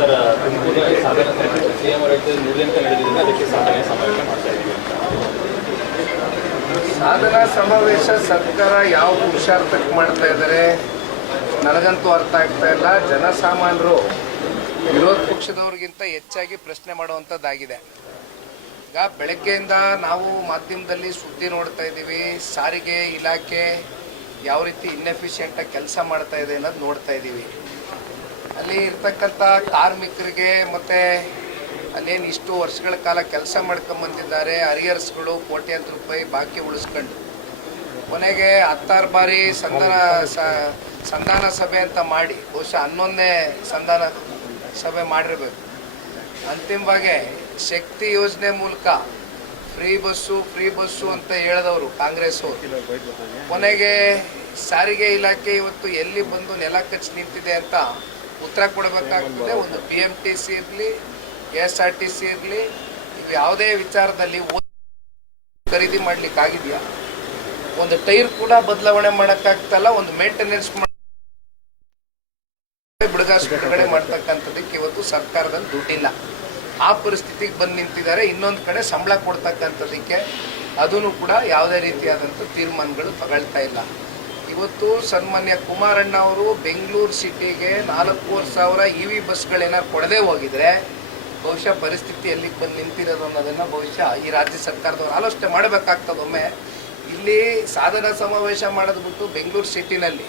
Sir ತುಮಕೂರಲ್ಲಿ ಸಾಧನೆ CM ಅವರು ಹೇಳ್ತಿದ್ದು 3 ದಿನಕ್ಕೆ ನಡೆದಿದೆ, ಅದಕ್ಕೆ ಸಾಧನೆ ಸಮಾವೇಶ ಮಾಡ್ತಾ ಇದ್ದೀವಿ ಅಂತ. ಸಾಧನಾ ಸಮಾವೇಶ ಸರ್ಕಾರ ಯಾವ ಪುರುಷಾರ್ಥಕ್ಕೆ ಮಾಡ್ತಾ ಇದ್ದಾರೆ ನನಗಂತೂ ಅರ್ಥ ಆಗ್ತಾ ಇಲ್ಲ. ಜನಸಾಮಾನ್ಯರು ವಿರೋಧ ಪಕ್ಷದವ್ರಿಗಿಂತ ಹೆಚ್ಚಾಗಿ ಪ್ರಶ್ನೆ ಮಾಡುವಂಥದ್ದಾಗಿದೆ. ಈಗ ಬೆಳಗ್ಗೆಯಿಂದ ನಾವು ಮಾಧ್ಯಮದಲ್ಲಿ ಸುದ್ದಿ ನೋಡ್ತಾ ಇದ್ದೀವಿ, ಸಾರಿಗೆ ಇಲಾಖೆ ಯಾವ ರೀತಿ ಇನ್ಎಫಿಷಿಯೆಂಟಾಗಿ ಕೆಲಸ ಮಾಡ್ತಾ ಇದೆ ಅನ್ನೋದು ನೋಡ್ತಾ ಇದ್ದೀವಿ. ಅಲ್ಲಿ ಇರ್ತಕ್ಕಂಥ ಕಾರ್ಮಿಕರಿಗೆ ಮತ್ತು ಅಲ್ಲೇನು ಇಷ್ಟು ವರ್ಷಗಳ ಕಾಲ ಕೆಲಸ ಮಾಡ್ಕೊಂಬಂದಿದ್ದಾರೆ, ಅರಿಯರ್ಸ್ಗಳು ಕೋಟ್ಯಾಂತರ ರೂಪಾಯಿ ಬಾಕಿ ಉಳಿಸ್ಕೊಂಡು ಕೊನೆಗೆ 16 ಬಾರಿ ಸಂಧಾನ ಸಭೆ ಅಂತ ಮಾಡಿ ಬಹುಶಃ 11ನೇ ಸಂಧಾನ ಸಭೆ ಮಾಡಿರಬೇಕು. ಅಂತಿಮವಾಗಿ ಶಕ್ತಿ ಯೋಜನೆ ಮೂಲಕ ಫ್ರೀ ಬಸ್ಸು ಅಂತ ಹೇಳಿದವರು ಕಾಂಗ್ರೆಸ್ ಅವರು ಕೊನೆಗೆ ಸಾರಿಗೆ ಇಲಾಖೆ ಇವತ್ತು ಎಲ್ಲಿ ಬಂದು ನೆಲ ಕಚ್ಚಿ ನಿಂತಿದೆ ಅಂತ ಉತ್ತರ ಕೊಡಬೇಕಾಗ್ತದೆ. ಒಂದು BMTC ಇರಲಿ, KSRTC ಇರಲಿ, ಇವು ಯಾವುದೇ ವಿಚಾರದಲ್ಲಿ ಖರೀದಿ ಮಾಡ್ಲಿಕ್ಕಾಗಿದೆಯಾ? ಒಂದು ಟೈರ್ ಕೂಡ ಬದಲಾವಣೆ ಮಾಡೋಕ್ಕಾಗ್ತಲ್ಲ, ಒಂದು ಮೇಂಟೆನೆನ್ಸ್ ಬಿಡುಗಡೆ ಮಾಡ್ತಕ್ಕಂಥದ್ದಕ್ಕೆ ಇವತ್ತು ಸರ್ಕಾರದಲ್ಲಿ ದುಡ್ಡಿಲ್ಲ. ಆ ಪರಿಸ್ಥಿತಿಗೆ ಬಂದು ನಿಂತಿದ್ದಾರೆ. ಇನ್ನೊಂದು ಕಡೆ ಸಂಬಳ ಕೊಡ್ತಕ್ಕಂಥದ್ದಕ್ಕೆ ಅದನ್ನು ಕೂಡ ಯಾವುದೇ ರೀತಿಯಾದಂಥ ತೀರ್ಮಾನಗಳು ತಗೊಳ್ತಾ ಇಲ್ಲ. ಇವತ್ತು ಸನ್ಮಾನ್ಯ ಕುಮಾರಣ್ಣ ಅವರು ಬೆಂಗಳೂರು ಸಿಟಿಗೆ 4,500 EV ಬಸ್ಗಳೇನಾರು ಕೊಡದೇ ಹೋಗಿದ್ರೆ ಬಹುಶಃ ಪರಿಸ್ಥಿತಿ ಎಲ್ಲಿಗೆ ಬಂದು ನಿಂತಿರೋದು ಅನ್ನೋದನ್ನು ಬಹುಶಃ ಈ ರಾಜ್ಯ ಸರ್ಕಾರದವರು ಆಲೋಚನೆ ಮಾಡಬೇಕಾಗ್ತದೆ. ಒಮ್ಮೆ ಇಲ್ಲಿ ಸಾಧನಾ ಸಮಾವೇಶ ಮಾಡೋದು ಬಿಟ್ಟು ಬೆಂಗಳೂರು ಸಿಟಿನಲ್ಲಿ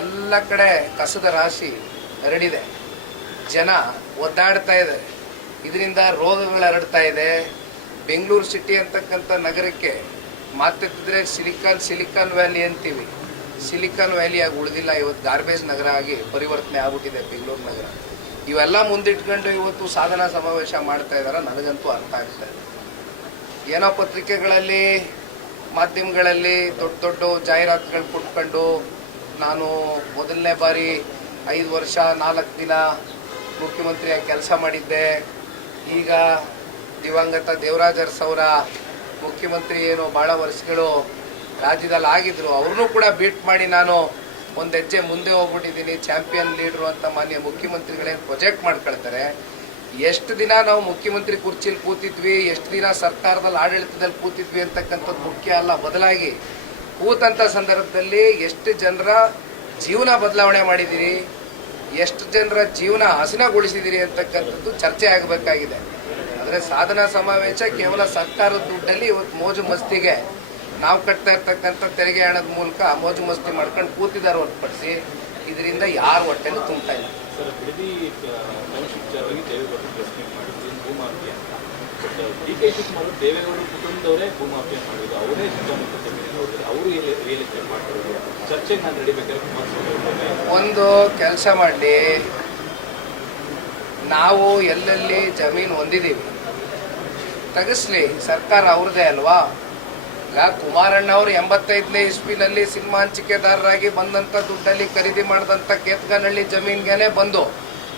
ಎಲ್ಲ ಕಡೆ ಕಸದ ರಾಶಿ ಹರಡಿದೆ, ಜನ ಒದ್ದಾಡ್ತಾ ಇದ್ದಾರೆ, ಇದರಿಂದ ರೋಗಗಳು ಹರಡ್ತಾ ಇದೆ. ಬೆಂಗಳೂರು ಸಿಟಿ ಅಂತಕ್ಕಂಥ ನಗರಕ್ಕೆ ಮಾತೆತ್ತಿದ್ರೆ ಸಿಲಿಕಾನ್ ವ್ಯಾಲಿ ಅಂತೀವಿ, ಸಿಲಿಕಾನ್ ವ್ಯಾಲಿ ಆಗಿ ಉಳಿದಿಲ್ಲ. ಇವತ್ತು ಗಾರ್ಬೇಜ್ ನಗರ ಆಗಿ ಪರಿವರ್ತನೆ ಆಗ್ಬಿಟ್ಟಿದೆ ಬೆಂಗಳೂರು ನಗರ. ಇವೆಲ್ಲ ಮುಂದಿಟ್ಕೊಂಡು ಇವತ್ತು ಸಾಧನಾ ಸಮಾವೇಶ ಮಾಡ್ತಾ ಇದ್ದಾರೆ, ನನಗಂತೂ ಅರ್ಥ ಆಗ್ತಾ ಇದೆ. ಏನೋ ಪತ್ರಿಕೆಗಳಲ್ಲಿ ಮಾಧ್ಯಮಗಳಲ್ಲಿ ದೊಡ್ಡ ಜಾಹೀರಾತುಗಳು ಕೊಟ್ಕೊಂಡು ನಾನು ಮೊದಲನೇ ಬಾರಿ 5 ವರ್ಷ 4 ದಿನ ಮುಖ್ಯಮಂತ್ರಿಯಾಗಿ ಕೆಲಸ ಮಾಡಿದ್ದೆ, ಈಗ ದಿವಂಗತ ದೇವರಾಜ ಅರಸು ಅವರ ಮುಖ್ಯಮಂತ್ರಿ ಏನು ಭಾಳ ವರ್ಷಗಳು ರಾಜ್ಯದಲ್ಲಿ ಆಗಿದ್ರು, ಅವ್ರನ್ನೂ ಕೂಡ ಬೀಟ್ ಮಾಡಿ ನಾನು ಒಂದು ಹೆಜ್ಜೆ ಮುಂದೆ ಹೋಗ್ಬಿಟ್ಟಿದ್ದೀನಿ, ಚಾಂಪಿಯನ್ ಲೀಡ್ರು ಅಂತ ಮಾನ್ಯ ಮುಖ್ಯಮಂತ್ರಿಗಳೇನು ಪ್ರೊಜೆಕ್ಟ್ ಮಾಡ್ಕೊಳ್ತಾರೆ. ಎಷ್ಟು ದಿನ ನಾವು ಮುಖ್ಯಮಂತ್ರಿ ಕುರ್ಚಿಲಿ ಕೂತಿದ್ವಿ, ಎಷ್ಟು ದಿನ ಸರ್ಕಾರದಲ್ಲಿ ಆಡಳಿತದಲ್ಲಿ ಕೂತಿದ್ವಿ ಅಂತಕ್ಕಂಥದ್ದು ಮುಖ್ಯ ಅಲ್ಲ. ಬದಲಾಗಿ ಕೂತಂಥ ಸಂದರ್ಭದಲ್ಲಿ ಎಷ್ಟು ಜನರ ಜೀವನ ಬದಲಾವಣೆ ಮಾಡಿದ್ದೀರಿ, ಎಷ್ಟು ಜನರ ಜೀವನ ಹಸನಗೊಳಿಸಿದ್ದೀರಿ ಅಂತಕ್ಕಂಥದ್ದು ಚರ್ಚೆ ಆಗಬೇಕಾಗಿದೆ. ಆದರೆ ಸಾಧನಾ ಸಮಾವೇಶ ಕೇವಲ ಸರ್ಕಾರದ ದುಡ್ಡಲ್ಲಿ ಇವತ್ತು ಮೋಜು ಮಸ್ತಿಗೆ ನಾವು ಕಟ್ತಾ ಇರ್ತಕ್ಕಂಥ ತೆರಿಗೆ ಹಣದ ಮೂಲಕ ಮೋಜು ಮಸ್ತಿ ಮಾಡ್ಕೊಂಡು ಕೂತಿದ್ದಾರೆ ಹೊರತುಪಡಿಸಿ ಇದರಿಂದ ಯಾರು ಹೊಟ್ಟೆನೂ ತುಂಬ್ತಾ ಇಲ್ಲ. DK ಶಿವಕುಮಾರ್ ದೇವೇಗೌಡರು ಕುಟುಂಬದವರೇ ಭೂಮಾಫಿಯಾ ಮಾಡಿದ್ರು, ಅವರೇ ಅವರು ರಿಯಲ್ ಎಸ್ಟೇಟ್ ಮಾಡ್ತಾರೆ. ಚರ್ಚೆಗೆ ನಾನು ನಡಿಬೇಕಾದ್ರೆ ಒಂದು ಕೆಲಸ ಮಾಡಲಿ, ನಾವು ಎಲ್ಲೆಲ್ಲಿ ಜಮೀನು ಹೊಂದಿದ್ದೀವಿ ತೆಗಿಸ್ಲಿ, ಸರ್ಕಾರ ಅವ್ರದ್ದೇ ಅಲ್ವಾ. ಈಗ ಕುಮಾರಣ್ಣ ಅವರು 85ನೇ ಇಸ್ವಿನಲ್ಲಿ ಸಿನಿಮಾ ಹಂಚಿಕೆದಾರರಾಗಿ ಬಂದಂಥ ದುಡ್ಡಲ್ಲಿ ಖರೀದಿ ಮಾಡಿದಂಥ ಕೇತ್ಗನಹಳ್ಳಿ ಜಮೀನ್ಗೆ ಬಂದು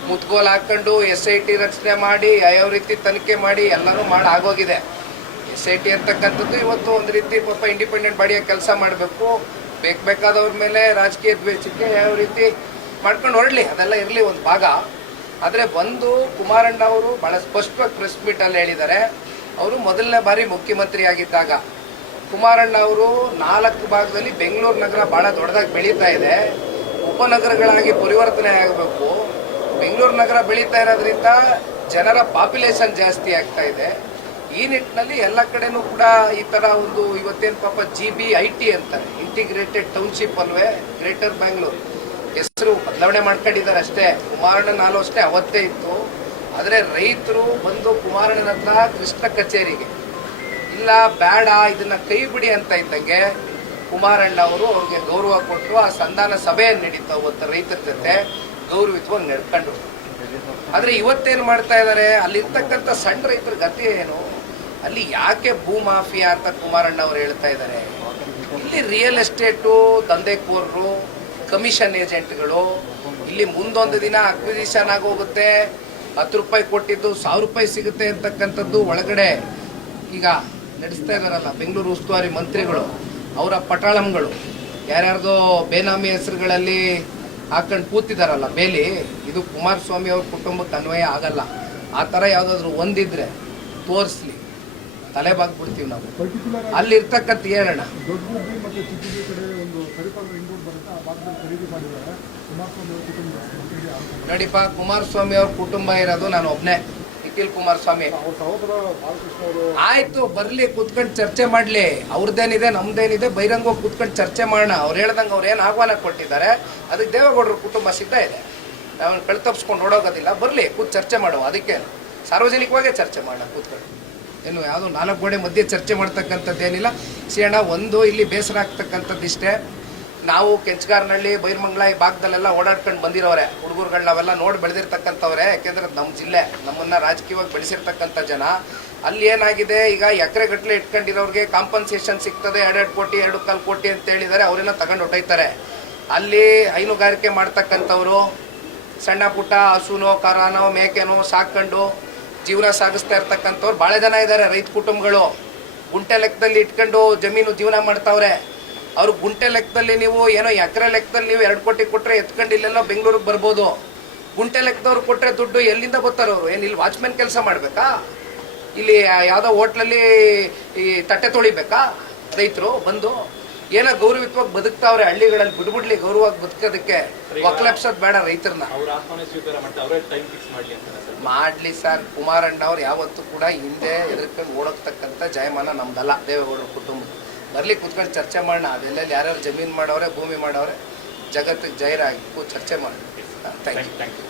ಮುತ್ಗೋಲ್ ಹಾಕೊಂಡು SIT ರಚನೆ ಮಾಡಿ ಯಾವ ರೀತಿ ತನಿಖೆ ಮಾಡಿ ಎಲ್ಲರೂ ಮಾಡಿ ಆಗೋಗಿದೆ. SIT ಅಂತಕ್ಕಂಥದ್ದು ಇವತ್ತು ಒಂದು ರೀತಿ ಪಾಪ ಇಂಡಿಪೆಂಡೆಂಟ್ ಬಾಡಿಯಾಗಿ ಕೆಲಸ ಮಾಡಬೇಕು, ಬೇಕಾದವ್ರ ಮೇಲೆ ರಾಜಕೀಯ ದ್ವೇಷಕ್ಕೆ ಯಾವ ರೀತಿ ಮಾಡ್ಕೊಂಡು ಹೊರಡಲಿ, ಅದೆಲ್ಲ ಇರಲಿ ಒಂದು ಭಾಗ. ಆದರೆ ಬಂದು ಕುಮಾರಣ್ಣ ಅವರು ಭಾಳ ಸ್ಪಷ್ಟವಾಗಿ ಪ್ರೆಸ್ ಮೀಟಲ್ಲಿ ಹೇಳಿದ್ದಾರೆ, ಅವರು ಮೊದಲನೇ ಬಾರಿ ಮುಖ್ಯಮಂತ್ರಿ ಆಗಿದ್ದಾಗ ಕುಮಾರಣ್ಣ ಅವರು 4 ಭಾಗದಲ್ಲಿ ಬೆಂಗಳೂರು ನಗರ ಭಾಳ ದೊಡ್ಡದಾಗಿ ಬೆಳೀತಾ ಇದೆ, ಉಪನಗರಗಳಾಗಿ ಪರಿವರ್ತನೆ ಆಗಬೇಕು. ಬೆಂಗಳೂರು ನಗರ ಬೆಳೀತಾ ಇರೋದ್ರಿಂದ ಜನರ ಪಾಪ್ಯುಲೇಷನ್ ಜಾಸ್ತಿ ಆಗ್ತಾ ಇದೆ. ಈ ನಿಟ್ಟಿನಲ್ಲಿ ಎಲ್ಲ ಕಡೆನೂ ಕೂಡ ಈ ಥರ ಒಂದು ಇವತ್ತೇನು ಪಾಪ GBIT ಅಂತಾರೆ, ಇಂಟಿಗ್ರೇಟೆಡ್ ಟೌನ್ಶಿಪ್ ಅಲ್ವೇ, ಗ್ರೇಟರ್ ಬ್ಯಾಂಗ್ಳೂರ್ ಹೆಸರು ಬದಲಾವಣೆ ಮಾಡ್ಕೊಂಡಿದ್ದಾರೆ ಅಷ್ಟೇ. ಕುಮಾರಣ್ಣನ ಆಲೋಚನೆ ಅವತ್ತೇ ಇತ್ತು. ಆದರೆ ರೈತರು ಬಂದು ಕುಮಾರಣ್ಣನ ಹತ್ರ ಕೃಷ್ಣ ಕಚೇರಿಗೆ ಇಲ್ಲ ಬೇಡ ಇದನ್ನ ಕೈ ಬಿಡಿ ಅಂತ ಇದ್ದಂಗೆ ಕುಮಾರಣ್ಣ ಅವರು ಅವ್ರಿಗೆ ಗೌರವ ಕೊಟ್ಟರು. ಆ ಸಂಧಾನ ಸಭೆಯನ್ನು ನಡೀತು ಅವತ್ತು ರೈತರ ಜೊತೆ ಗೌರವಿತವಾಗಿ ನಡ್ಕೊಂಡು. ಆದರೆ ಇವತ್ತೇನು ಮಾಡ್ತಾ ಇದ್ದಾರೆ, ಅಲ್ಲಿರ್ತಕ್ಕಂಥ ಸಣ್ಣ ರೈತರ ಗತಿ ಏನು, ಅಲ್ಲಿ ಯಾಕೆ ಭೂಮಾಫಿಯಾ ಅಂತ ಕುಮಾರಣ್ಣ ಅವರು ಹೇಳ್ತಾ ಇದ್ದಾರೆ. ಇಲ್ಲಿ ರಿಯಲ್ ಎಸ್ಟೇಟು ದಂಧೆಕೋರರು, ಕಮಿಷನ್ ಏಜೆಂಟ್ಗಳು, ಇಲ್ಲಿ ಮುಂದೊಂದು ದಿನ ಅಕ್ವಿಸಿಷನ್ ಆಗೋಗುತ್ತೆ, 10 ರೂಪಾಯಿ ಕೊಟ್ಟಿದ್ದು 1000 ರೂಪಾಯಿ ಸಿಗುತ್ತೆ ಅಂತಕ್ಕಂಥದ್ದು ಒಳಗಡೆ ಈಗ ನಡೆಸ್ತಾ ಇದ್ದಾರಲ್ಲ ಬೆಂಗಳೂರು ಉಸ್ತುವಾರಿ ಮಂತ್ರಿಗಳು, ಅವರ ಪಟಾಳಂಗಳು, ಯಾರ್ಯಾರ್ದೋ ಬೇನಾಮಿ ಹೆಸರುಗಳಲ್ಲಿ ಹಾಕೊಂಡು ಕೂತಿದಾರಲ್ಲ ಬೇಲಿ, ಇದು ಕುಮಾರಸ್ವಾಮಿ ಅವ್ರ ಕುಟುಂಬಕ್ಕೆ ಅನ್ವಯ ಆಗಲ್ಲ. ಆ ಥರ ಯಾವುದಾದ್ರು ಒಂದಿದ್ರೆ ತೋರಿಸ್ಲಿ, ತಲೆ ಬಾಗ್ಬಿಡ್ತೀವಿ ನಾವು. ಅಲ್ಲಿ ಇರ್ತಕ್ಕಂಥ ಹೇಳೋಣ, ನೋಡಿಪ್ಪ, ಕುಮಾರಸ್ವಾಮಿ ಅವ್ರ ಕುಟುಂಬ ಇರೋದು ನಾನು ಒಬ್ನೇ, ನಿಖಿಲ್ ಕುಮಾರಸ್ವಾಮಿ. ಆಯ್ತು, ಬರ್ಲಿ, ಕೂತ್ಕೊಂಡು ಚರ್ಚೆ ಮಾಡ್ಲಿ. ಅವ್ರದ್ದೇನಿದೆ ನಮ್ದೇನಿದೆ ಬಹಿರಂಗವಾಗಿ ಕೂತ್ಕೊಂಡು ಚರ್ಚೆ ಮಾಡೋಣ. ಅವ್ರು ಹೇಳ್ದಂಗೆ ಅವ್ರು ಏನು ಆಹ್ವಾನ ಕೊಟ್ಟಿದ್ದಾರೆ ಅದಕ್ಕೆ ದೇವೇಗೌಡರ ಕುಟುಂಬ ಸಿದ್ಧ ಇದೆ. ನಾವು ಕಳ್ತಪ್ಸ್ಕೊಂಡು ಓಡೋಗೋದಿಲ್ಲ. ಬರ್ಲಿ, ಕೂತ್ ಚರ್ಚೆ ಮಾಡುವ. ಅದಕ್ಕೆ ಸಾರ್ವಜನಿಕವಾಗೇ ಚರ್ಚೆ ಮಾಡೋಣ ಕೂತ್ಕೊಂಡು. ಏನು ಯಾವುದೋ 4 ಗೋಡೆ ಮಧ್ಯೆ ಚರ್ಚೆ ಮಾಡ್ತಕ್ಕಂಥದ್ದು ಏನಿಲ್ಲ. ಸಿಯಣ್ಣ, ಒಂದು ಇಲ್ಲಿ ಬೇಸರ ಆಗ್ತಕ್ಕಂಥದ್ದು ಇಷ್ಟೇ, ನಾವು ಕೆಂಚಗಾರನಹಳ್ಳಿ, ಬೈರಮಂಗಲ ಈ ಭಾಗದಲ್ಲೆಲ್ಲ ಓಡಾಡ್ಕೊಂಡು ಬಂದಿರೋರೆ ಹುಡುಗರುಗಳು, ನಾವೆಲ್ಲ ನೋಡಿ ಬೆಳೆದಿರ್ತಕ್ಕಂಥವ್ರೆ. ಯಾಕೆಂದ್ರೆ ನಮ್ಮ ಜಿಲ್ಲೆ, ನಮ್ಮನ್ನ ರಾಜಕೀಯವಾಗಿ ಬೆಳೆಸಿರ್ತಕ್ಕಂಥ ಜನ. ಅಲ್ಲಿ ಏನಾಗಿದೆ, ಈಗ ಎಕರೆಗಟ್ಟಲೆ ಇಟ್ಕೊಂಡಿರೋರಿಗೆ ಕಾಂಪನ್ಸೇಷನ್ ಸಿಗ್ತದೆ, 2 ಕೋಟಿ 2.25 ಕೋಟಿ ಅಂತ ಹೇಳಿದ್ದಾರೆ. ಅವರೆಲ್ಲ ತಗೊಂಡು ಹೊಟ್ಟೈತಾರೆ. ಅಲ್ಲಿ ಹೈನುಗಾರಿಕೆ ಮಾಡ್ತಕ್ಕಂಥವ್ರು, ಸಣ್ಣ ಪುಟ್ಟ ಹಸುನೋ ಕರಾನೋ ಮೇಕೆನೋ ಸಾಕೊಂಡು ಜೀವನ ಸಾಗಿಸ್ತಾ ಇರ್ತಕ್ಕಂಥವ್ರು ಭಾಳ ಜನ ಇದ್ದಾರೆ. ರೈತ ಕುಟುಂಬಗಳು ಗುಂಟೆ ಲೆಕ್ಕದಲ್ಲಿ ಇಟ್ಕೊಂಡು ಜಮೀನು ಜೀವನ ಮಾಡ್ತಾವ್ರೆ. ಅವ್ರು ಗುಂಟೆ ಲೆಕ್ಕದಲ್ಲಿ ನೀವು ಏನೋ ಎಕರೆ ಲೆಕ್ಕದಲ್ಲಿ ನೀವು 2 ಕೋಟಿ ಕೊಟ್ಟರೆ ಎತ್ಕೊಂಡು ಇಲ್ಲೆಲ್ಲೋ ಬೆಂಗಳೂರಿಗೆ ಬರ್ಬೋದು. ಗುಂಟೆ ಲೆಕ್ಕದವ್ರು ಕೊಟ್ಟರೆ ದುಡ್ಡು ಎಲ್ಲಿಂದ ಬರ್ತಾರೆ ಅವರು? ಏನು ಇಲ್ಲಿ ವಾಚ್ಮೆನ್ ಕೆಲಸ ಮಾಡಬೇಕಾ? ಇಲ್ಲಿ ಯಾವುದೋ ಹೋಟ್ಲಲ್ಲಿ ಈ ತಟ್ಟೆ ತೊಳಿಬೇಕಾ ರೈತರು ಬಂದು? ಏನೋ ಗೌರವಯುತವಾಗಿ ಬದುಕ್ತಾವ್ರೆ ಹಳ್ಳಿಗಳಲ್ಲಿ. ಬಿಡ್ಬಿಡ್ಲಿ ಗೌರವವಾಗಿ ಬದುಕೋದಕ್ಕೆ. ಒಕ್ಕಲೆಪ್ಸೋದು ಬೇಡ ರೈತರನ್ನ. ಮಾಡ್ಲಿ ಸರ್. ಕುಮಾರಣ್ಣ ಅವ್ರು ಯಾವತ್ತೂ ಕೂಡ ಹಿಂದೆ ಎದುರ್ಕೊಂಡು ಓಡೋಗ್ತಕ್ಕಂಥ ಜಯಮಾನ ನಮ್ದಲ್ಲ, ದೇವೇಗೌಡರ ಕುಟುಂಬ. ಬರ್ಲಿ, ಕೂತ್ಕೊಂಡು ಚರ್ಚೆ ಮಾಡೋಣ. ಅದೆಲ್ಲ ಯಾರ್ಯಾರು ಜಮೀನು ಮಾಡವ್ರೆ, ಭೂಮಿ ಮಾಡವ್ರೆ, ಜಗತ್ತಿಗೆ ಜೈರಾಗಿ ಚರ್ಚೆ ಮಾಡಿ. Thank you.